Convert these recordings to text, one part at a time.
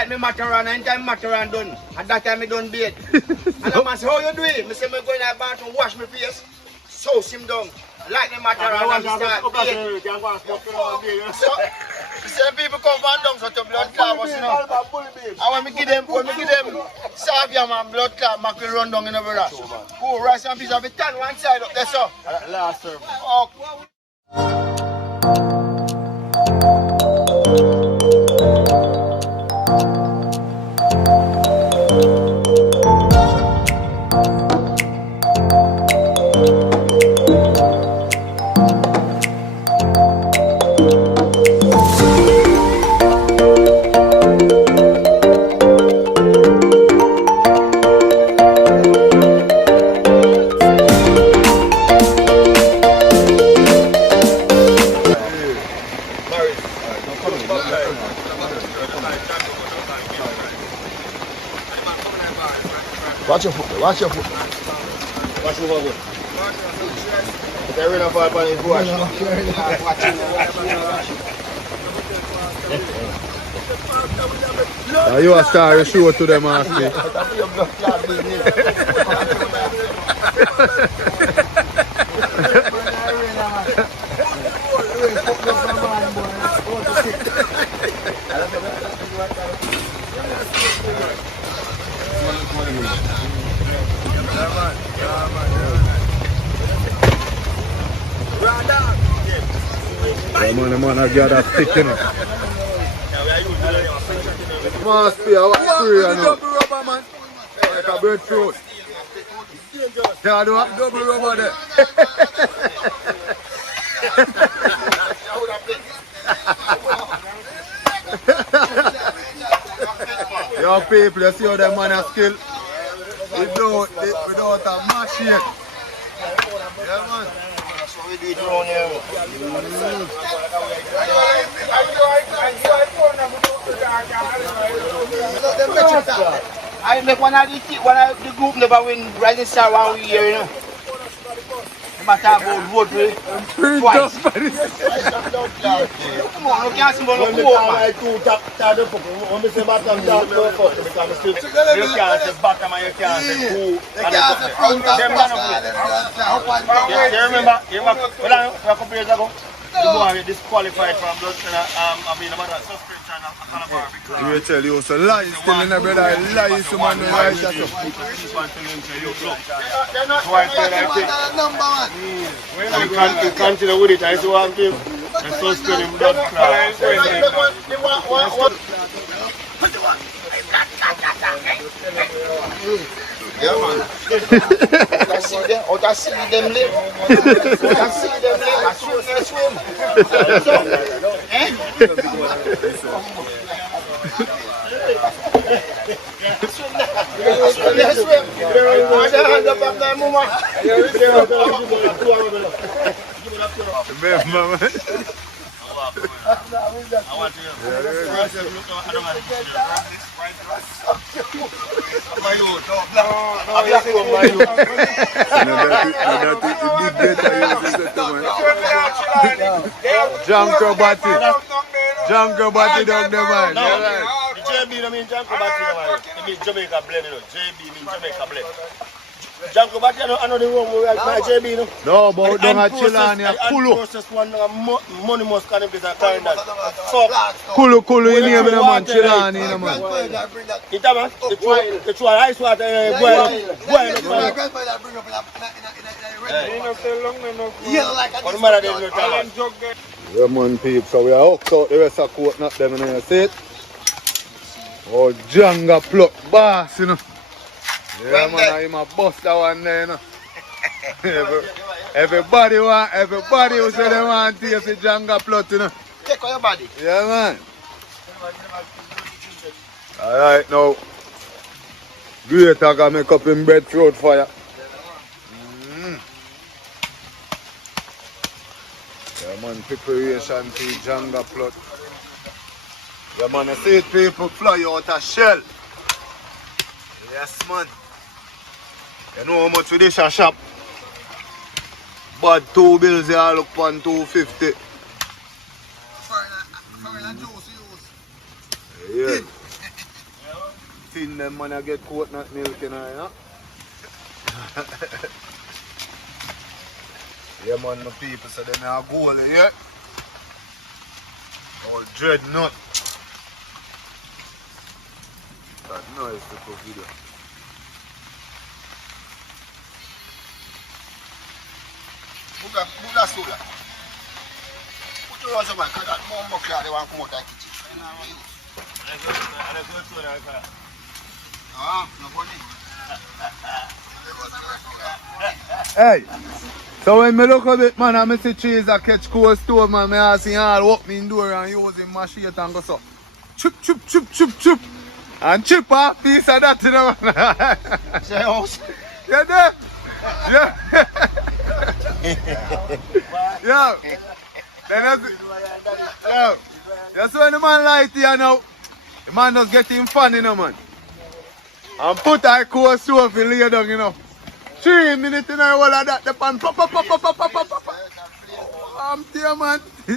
like me macaron, anytime macaron done. At that time I done bait. And the man say, how you do it? I say, I go in the bathroom, wash my face, sauce him down. Like the macaron and start bait. So, the people come from down so to blood clot, but you know. And when we give them Saviam and blood clot, mackerel run down in the brother. Oh, rice and peas have a tan one side up there, so. Last serve. Oh. Watch your foot, watch your foot. Watch your foot. If I run off on his watch. You a star, you show to them, Ashley. Yeah, man, I got that stick in it. Must be a free, you know. Like a breadfruit. Yeah, I do have double rubber there. Yo, people, you see how that man has skill? Without a machine. Yeah, man. We do it around here. I make one of the group never win Rising Star 1 year, you know. No matter about vote twice. Come on, you can't see about no go man. When we say bottom, go for it because you can't say bottom and you can't say who. They can't say front and back. You remember, when a couple years ago, the boy disqualified from blood about suspension of Calabar because we tell you so lies still in the brother, lies to man right that up. So I said I think you continue with it, I still want him and suspend him blood clot. Yeah, man. I see them live. I see them live. I swim. Eh? Swim. Hand up up there, mama. I want to Janko Bati dog the man. The JB don't mean Janko Bati, it means Jamaica blend, you know. JB means Jamaica blend. Janko Bati, I know the room where I JB, no? No, but don't have Chilani, Kulu. Process one money must come in because I that. Kulu, you name the man, Chilani, no man. It's a man, it's one ice water, yeah, man, people. So we are hooked out the rest of the coat, not them, you know, you see it? Oh, Janga plot boss, you know. Yeah, man, I'm a buster one there, you know. Everybody who say they want to taste the Janga plot, you know. Take on your body. Yeah, man. Alright, now. Great, I can make up in breadfruit for you. Yeah, man, preparation to Janga plot. Yeah, man, I see it, people fly out a shell. Yes, man. You know how much with this a shop? But 2 bills they all look on 250. Yeah. tin them man I get coconut milk in there, you know? Yeah man, my people, so them are goal here. All dreadnought. That noise little video. Buga soda. Put your hands on my car, that more clear, they want to come out of the kitchen. No funny. Hey, so when me look at it, man, I see trees that catch cold stone, man, I see all opening door and using machine and go so. Chip, chip, chip, chip, chip. And chip a piece of that, you know, man. Say house. You there? Yeah. Yo. Then yo. That's when the man light here now. The man just getting fun, you know, man. And put a cold stove and lay down, you know. 3 minutes in all of that, the pan pop, pop, pop, pop, pop, pop, pop, pop. I'm there, man. I'm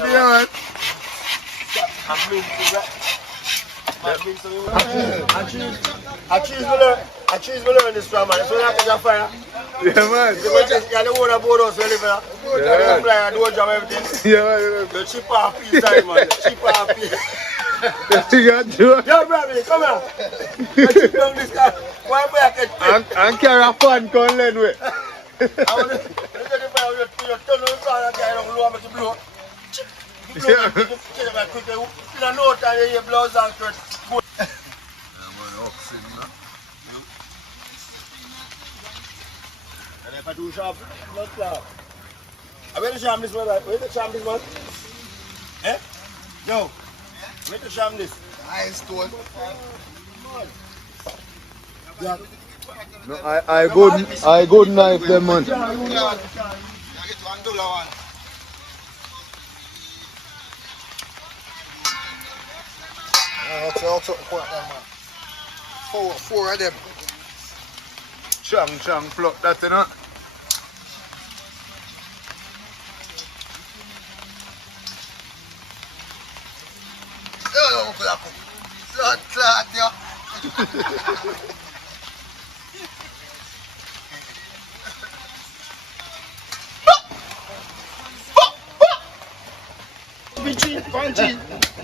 there, man. I choose to learn this from, man. So I can fire. Yeah, man. You know what about us, Oliver? Yeah. You fly and do a job everything. Yeah, man. The cheaper piece time, man. The cheaper piece. You got to Yo, baby, come here. Let's chip down this car. Why am I get paid? and carry a fan con len way. I want to get it by your turn on the car and carry on low and make it blow. Yeah. You don't know time you hear blows and shirts. And if I do sharp, not cloud. Where the sham this man? Where the sham this man? Eh? Yo, where the sham this? Iron stone. Yeah. No, I good knife them, man. You get $1 one. Four of them. Chang float that, you know.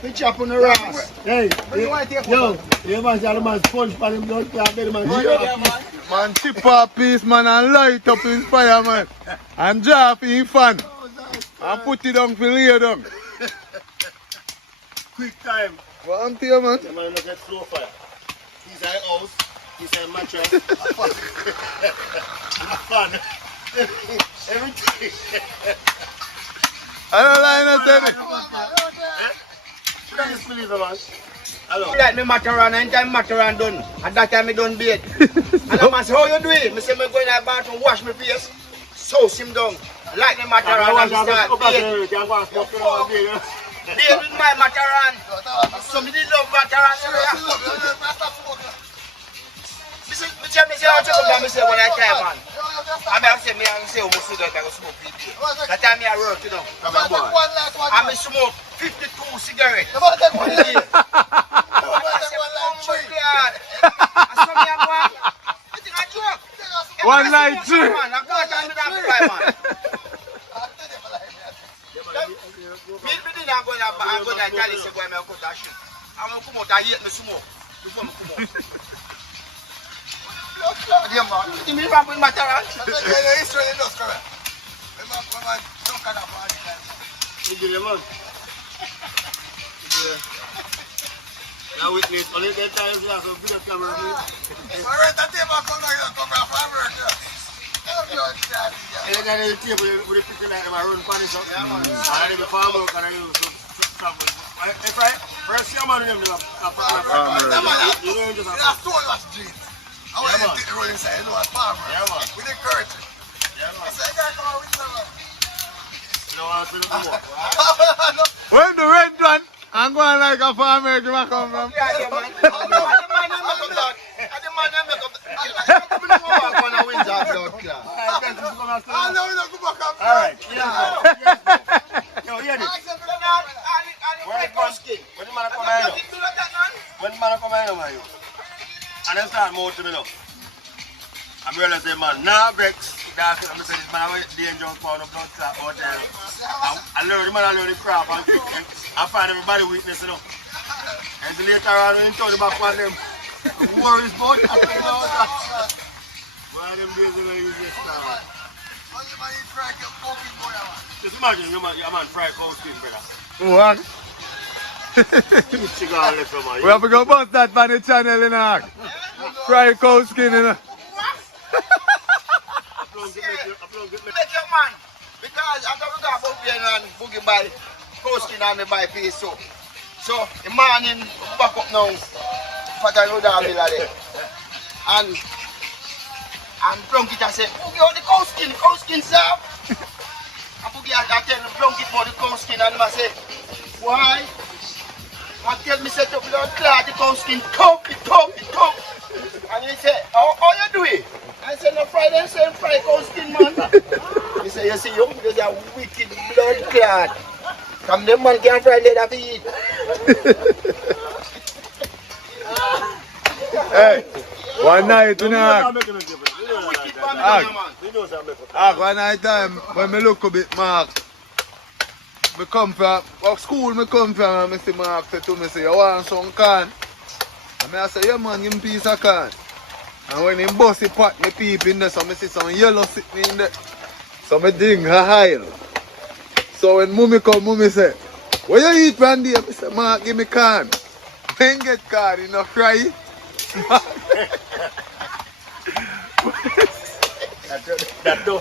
Pitch up on the rocks. Hey, Yo, you man say the man sponge pan him blood clot, the man. Man, chip a piece, man, and light up in fire, man. And drop in fan. And put it down for lay down. Quick time. What I'm here, man? The man look at slow fire. He's a house, he's a mattress, and a fan. Everything. I don't like nothing. Should I just believe the man? Hello. like me macaron, anytime macaron done, at that time I done bathe. And the man say, how you do it? I say, I go in the bathroom, wash my face, souse him down. Like the macaron and start bathe. Bathe with my macaron. Somebody love macaron. I say, when I time, man. I say, almost so that I go smoke weed. That time I work, you know. I smoke 52 cigarettes. One day. One night, three. Now witness, only that time you have some video camera. And then the table with the picture like my run punish up. And then the farm work and I use to travel. If I first year man them you know just have to I want to take the road inside, you know, a farmer. Yeah, man. With the curtain. Yeah, man. I said, I gotta come out with someone. You know what I'm saying? When the rent one, I'm going like a farmer, you come from. Yeah, man. The man make up. I'm going to go back on a Windsor blood clot. I know you don't go back up. Alright, yo, hear this. Where it was man, man, you. And then start more to me now. I'm realizing, say, man, now vex. That's what I'm saying. This man, I'm dangerous for the blood clot out there. I learn the man, I learn the craft and quick. And I find everybody weakness, you know. And then later on, when you turn the back on them, worries about that. One of them days, you use this style. Just imagine, your man fry cow skin, brother. What? We have to go bust that on the channel, you know. Fry cow skin, you know. Make your man. Because after we got Boogie and Boogie by coasting on me by face so. So the morning back up now for the road and there. And Blunkit I say, Boogie on the coasting sir. And Boogie I tell Blunkit about the coasting and I say, why? I tell me set up blood clot the coasting tough. And he say, how you do it? I said, no Friday, same Friday, coasting, man. He said, you see, there's a wicked blood clot. Come them man can't fry leather to eat. Hey, one night, you know. One night time, when me look a bit Mark, me come from, school me come from, and I see Mark say to me, say, you want some can? And I say, yeah man, give me a piece of can. And when him bust it pot me peep in there, so I see some yellow sitting in there. So I ding a hile. So when mummy come, mummy say, what you eat from there? I say, Mark, give me can. When get can, you know, fry.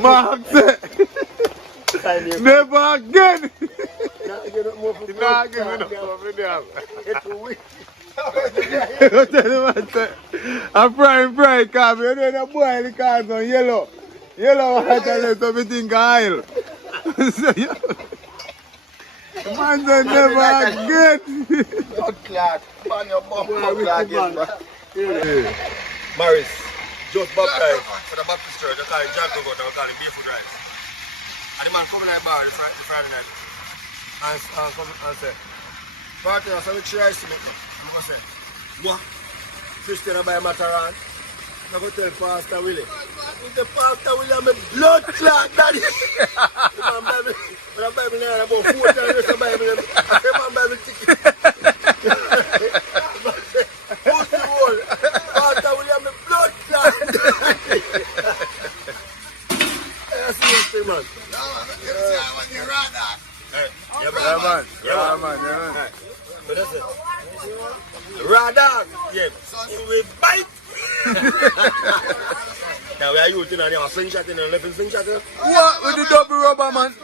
Mark say, never again. Nah, give me no more. It's weak. I'm frying calf. You know the boil the calf on yellow. Yellow water let everything oil. Man said never again. Blood clot. Man, your bum clot again, bro. Morris, just baptized for the Baptist church. They call him Jack Gogot, they call him Barefoot Rice. And the man come in the bar the Friday night and come and say, partner, so which rice to make now? I'm going to say, what? Christian buy Mataran? I'm going to tell Pastor Willie. With the Pastor Willie, I'm a blood clot, daddy. The man buy me, when I buy me there, about 4 times, I buy me them. I say, man buy me ticket. Who's the whole? Pastor Willie, I'm a blood clot, daddy. I see this thing, man. Yeah, man. But that's it. Radar, yeah. We bite. Now we are using and you have slingshot in and left slingshot. What with the double rubber, man?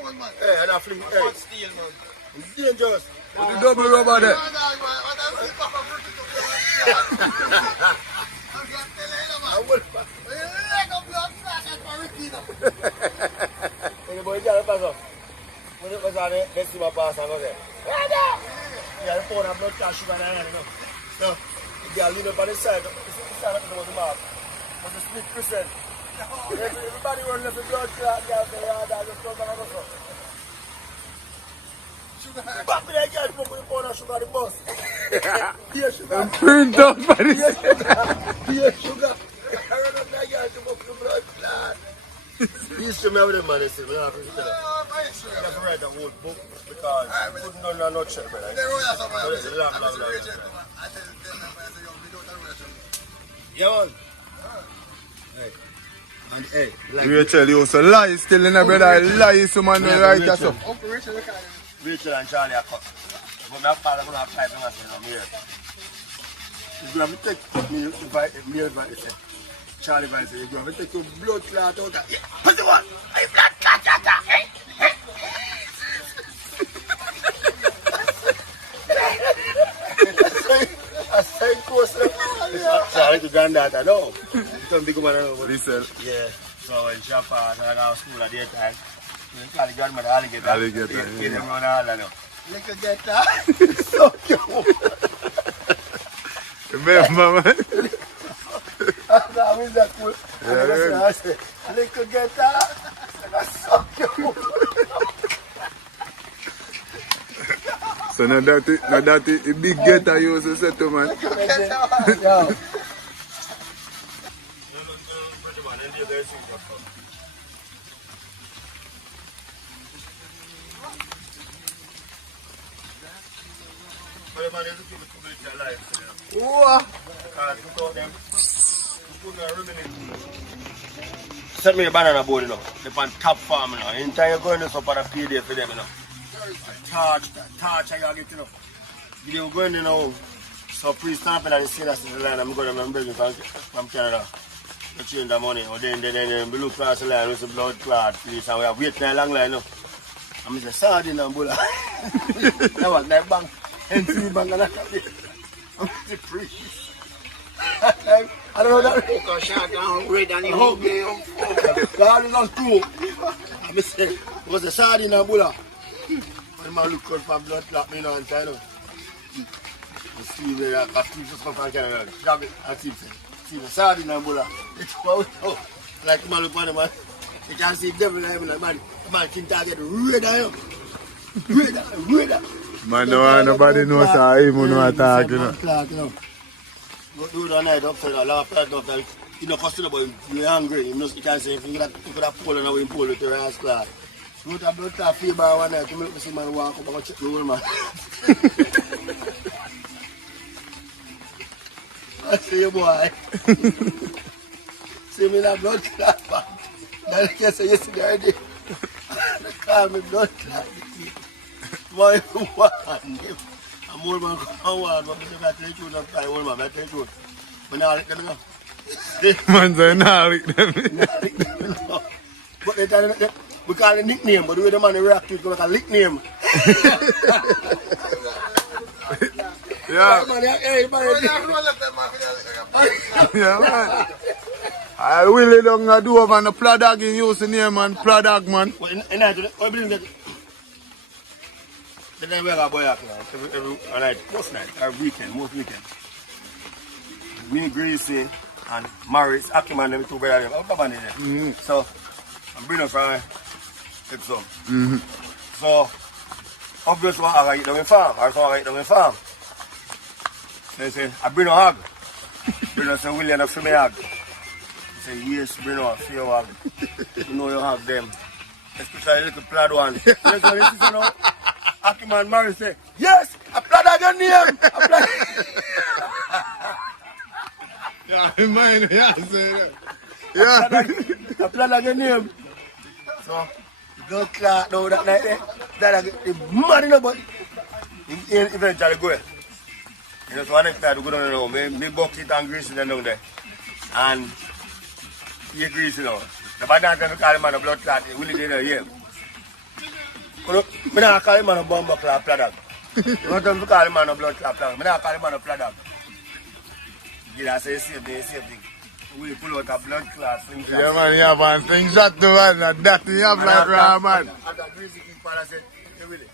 Hey, and I fling. Hey, steel, man. It's dangerous. With the double rubber there. Boy, got pass up. When it was on it, let's see my pass and go there. Yeah, the phone have blood clot sugar in there, you know. So, the girl lean up on the side, stand up to the mark. But the split percent. Everybody run left the blood clot, girl, the radar, just come back and go. Sugar. Back with that girl, put the phone on sugar, the bus. Here, sugar. I'm print out by this. Here, sugar. I run up that girl to book the blood clot. These two men, man, they say, we don't have to tell them. You have to write the whole book because we couldn't do a nutshell, brother. So it's a long. Yeah, man. Hey. And hey, like Rachel, you also lie still in a brother. Lie, so man, right that's up. Rachel and Charlie are cut. But my father going to have 5 minutes in here. He's going to take me advice. Charlie Vance, you're going to take your blood clot out of here. What's the one? Hey, blood clot out of here. I say, course. Sorry to granddaughter, no. You can't be going around with this. Yeah. So when she passed, I got to school at the time. You call the grandmother alligator. Alligator. Get them around all of them. Look at that. So cute. Remember, man? How is that cool? Yeah, I say, little get that. That's so cute. So now that the big getter you also set to man. Yo. Set me a banana board, you know. They're on top farm, you know. Anytime you're going to up on a PD for them, you know. Torch, I gotta get, you know. You're going, you know. So please stop and I see that in the line. I'm going to remember from Canada. To change the money. Or then we look across the line with the blood clot, please. And we have waiting a long line, you know. I'm just a sardine and bulla. That was that bank. NC bank and I got it. I'm the priest. I don't know that. Because shot down red and he hug me. God is not true. I say, it was a sardine and bulla. When man look out for blood clot, me know and try to. See where I keep just come from Canada. Grab it and see the sardine and bulla. It's out. Like man look for the man. You can see devil in heaven, man. Man think that get red eye. Red. Man, no, nobody knows how him know attack, you know. Go do it all night upside down, laugh at that. You know, customer, but you're hungry. You can't say anything. You could have pulled and I will pull with your ass clot. You would have blood clot fever one night to make me see man walk up and check the whole man. I see you, boy. See me that blood clot, man. Then I can say yesterday already. They call me blood clot. Why you want him? I'm old man come on, but I tell you not I old man, I tell you. But now I let them go. Man say nah lick them. But they tell them we call it nickname, but the way the man react to it, like a lick name. Yeah. Yeah, man. I really don't do over on the Pladag in use the name and Pladag, man. Then we have a boy up every night, most night, every weekend, most weekend. Winnie Greasy and Morris, Akiman, them two brothers, them. So, I'm bringing from some. So, obviously, I got eat them in farm, or so I got eat them in farm. So they say, I bring a hog. Bring us a William of me hog. I say, yes, bring a few hog. You know you have them. Especially little plaid one. Yes, what this is, you know? Akiman Murray say, yes, I plan again name. Yeah, I mind, yeah, say that. Yeah. I plan again name. So, go clock now that night there. That the mad in the body. Eventually go. You know, so I next time to go down there now. Me bucket and grease down there. And you grease, you know. The bad time to call him on the blood clot, he will do it here. I don't call him on a bomb clot pladag. I don't call him on a blood clot pladag. I don't call him on a pladag. You know, say same thing. We pull out a blood clot. Yeah, man, you have one thing shot to man, and that you have like raw, man. And that greasy people I said, hey, Willie.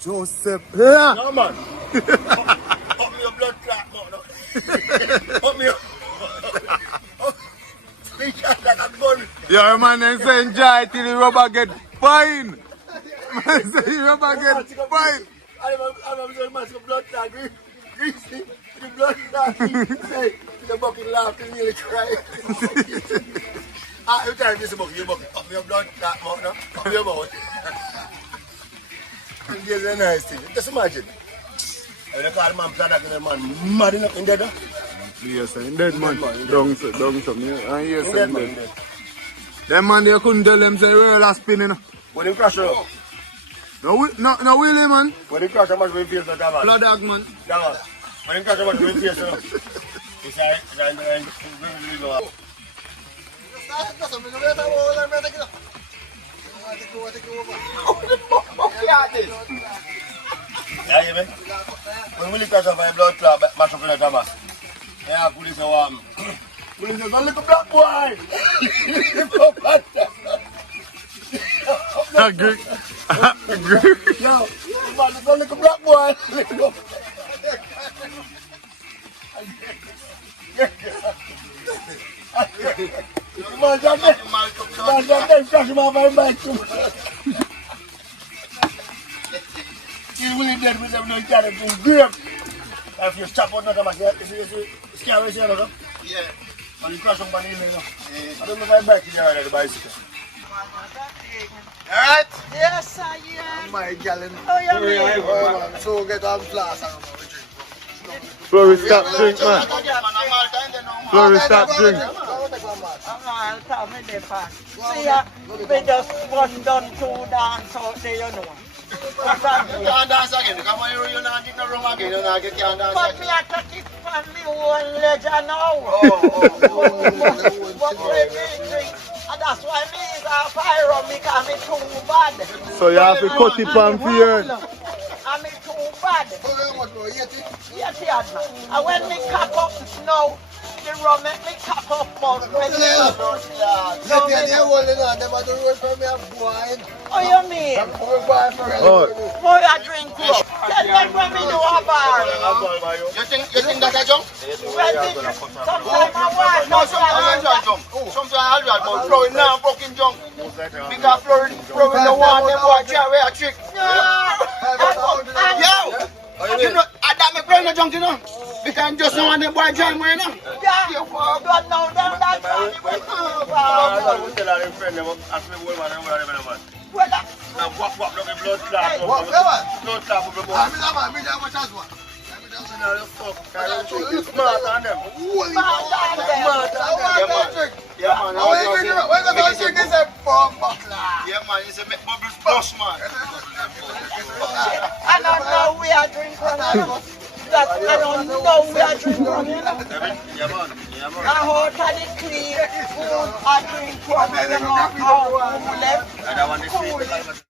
Joseph, yeah. No, man. Put me a blood clot, no. Put me a... Think like a gun. Yeah, man, they say enjoy till the rubber get fine. Man, say the rubber get fine. I'm saying, man, some blood clot, greasy. The blood clot, say, the bucket laugh and nearly cry. Every time you see bucket, up your blood clot, no? Up your mouth. And there's a nice thing. Just imagine. They call man pladag and the man mad enough in there. Yes, in dead man. Down something. And yes, in dead. Them man, they couldn't tell them say real are spinning. When they crash out. No, Willie, man. When they crash, how much we feel for that man? Pladag, man. That man. When they crash, how much we feel for it's yeah, you mean? When we crash off my blood clot, match up in the Thomas. Yeah, police are warm. Police are a little black boy. Agree. Yo, man, it's a little black boy. Man, crash him off my bike too. really dead with them, no, you can't do grave. If you stop out, not a matter. You scare me, you know? Yeah. And you crash up on the hill, you know? I don't know if I back there on the bicycle. Alright? Yes, sir, yeah. My gallon. Oh, you mean? Oh, man. So get a glass and we drink. Flurry, stop drink, man. Flurry, stop drink. I'll tell me the fact. See, we just one done 2 dance out there, you know. You can't dance again. Come on, you're not getting no room again. You can't dance But again. me, I take it from me own ledger now. But when me drink, and that's why me is a pyro, because me too bad. So you have to cut it from here. And me too bad. Yes, yes, man. And when me cap up now, the rum make me cap up more. When me oh, you mean? Oh. Boy, I drink rum. Then when me do a bar. You think that's a jump? Sometimes I want No, sometimes I enjoy jump. Sometimes I enjoy jump. Flowing now, fucking jump. Because flowing the one, them boy carry a trick. Yo! You know, I got me playing the junk, you know. Because just now, them boy join me, you know. yeah, you don't know them that time. Yeah, man, it's a bubbles bust, man. I don't know we are drinking from that. I don't know we are drinking from you know. Yeah, man. Yeah, man. I hold it clear. I drink from you know how who left. I don't want to see